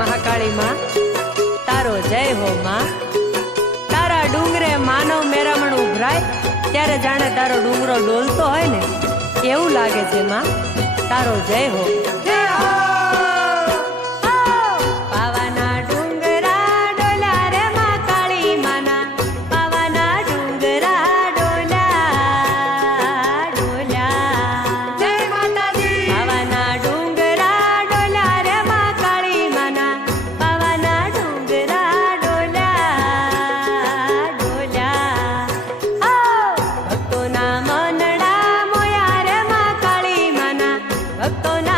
મહાકાળી માં તારો જય હો માં। તારા ડુંગરે માનવ મેરામણ ઉભરાય ત્યારે જાણે તારો ડુંગરો ડોલતો હોય ને એવું લાગે છે માં। તારો જય હો। ભક્તોના